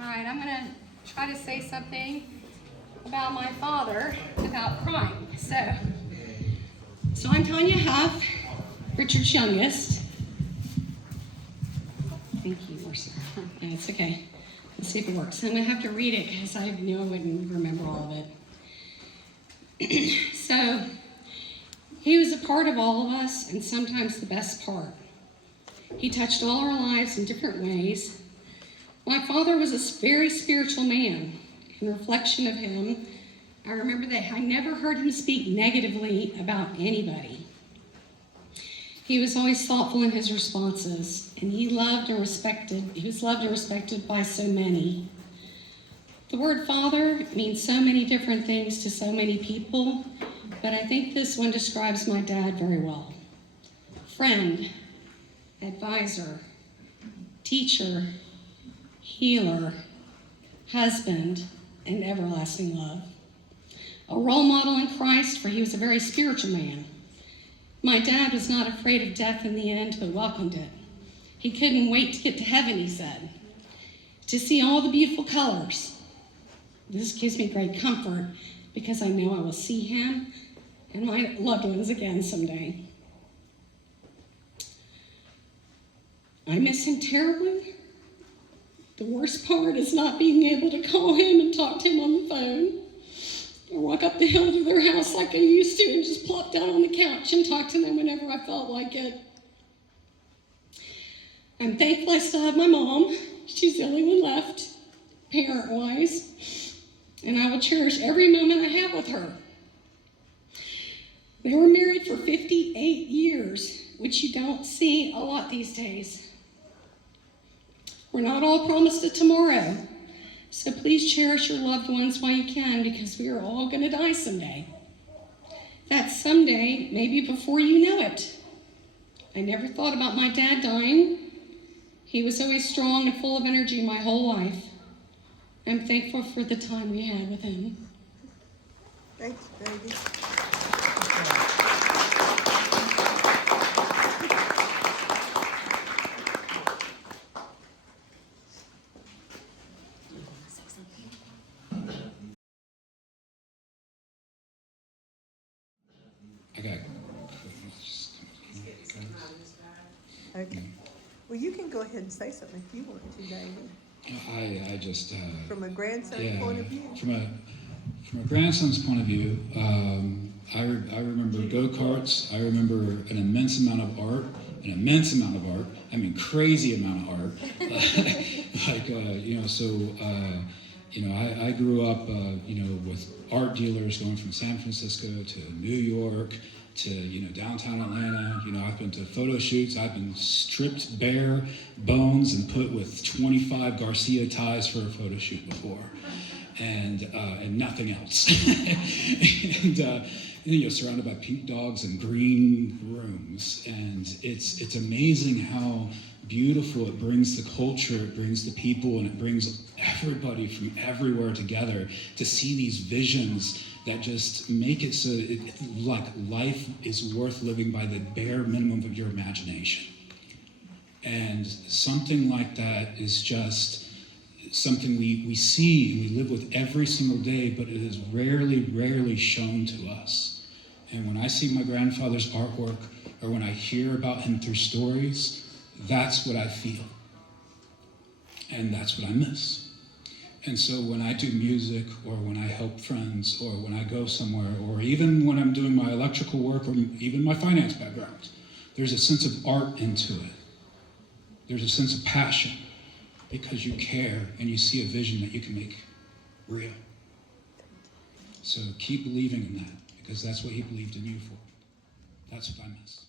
All right, I'm going to try to say something about my father without crying. So I'm Tanya Huff, Richard's youngest. Thank you, Marcia. It's okay. Let's see if it works. I'm going to have to read it because I knew I wouldn't remember all of it. So, he was a part of all of us, and sometimes the best part. He touched all our lives in different ways. My father was a very spiritual man. In reflection of him, I remember that I never heard him speak negatively about anybody. He was always thoughtful in his responses, and he was loved and respected by so many. The word father means so many different things to so many people, but I think this one describes my dad very well. Friend, advisor, teacher, healer, husband, and everlasting love. A role model in Christ, for he was a very spiritual man. My dad was not afraid of death in the end, but welcomed it. He couldn't wait to get to heaven, he said, to see all the beautiful colors. This gives me great comfort because I know I will see him and my loved ones again someday. I miss him terribly. The worst part is not being able to call him and talk to him on the phone, or walk up the hill to their house like I used to and just plop down on the couch and talk to them whenever I felt like it. I'm thankful I still have my mom. She's the only one left, parent-wise, and I will cherish every moment I have with her. They were married for 58 years, which you don't see a lot these days. We're not all promised a tomorrow, so please cherish your loved ones while you can, because we are all going to die someday. That someday may be before you know it. I never thought about my dad dying. He was always strong and full of energy my whole life. I'm thankful for the time we had with him. Thanks, baby. Okay. Well, you can go ahead and say something if you want to, David. I just From a grandson's point of view. From a grandson's point of view, I remember go-karts. I remember an immense amount of art. I mean, crazy amount of art. I grew up, with art dealers going from San Francisco to New York to, downtown Atlanta. I've been to photo shoots. I've been stripped bare, bones, and put with 25 Garcia ties for a photo shoot before, and nothing else. And you're surrounded by pink dogs and green rooms, and it's amazing how beautiful it brings the culture, it brings the people, and it brings everybody from everywhere together to see these visions that just make it so like life is worth living by the bare minimum of your imagination. And something like that is just something we see and we live with every single day, but it is rarely shown to us. And when I see my grandfather's artwork, or when I hear about him through stories, that's what I feel. And that's what I miss. And so when I do music, or when I help friends, or when I go somewhere, or even when I'm doing my electrical work, or even my finance background, there's a sense of art into it. There's a sense of passion, because you care and you see a vision that you can make real. So keep believing in that, because that's what he believed in you for. That's what I miss.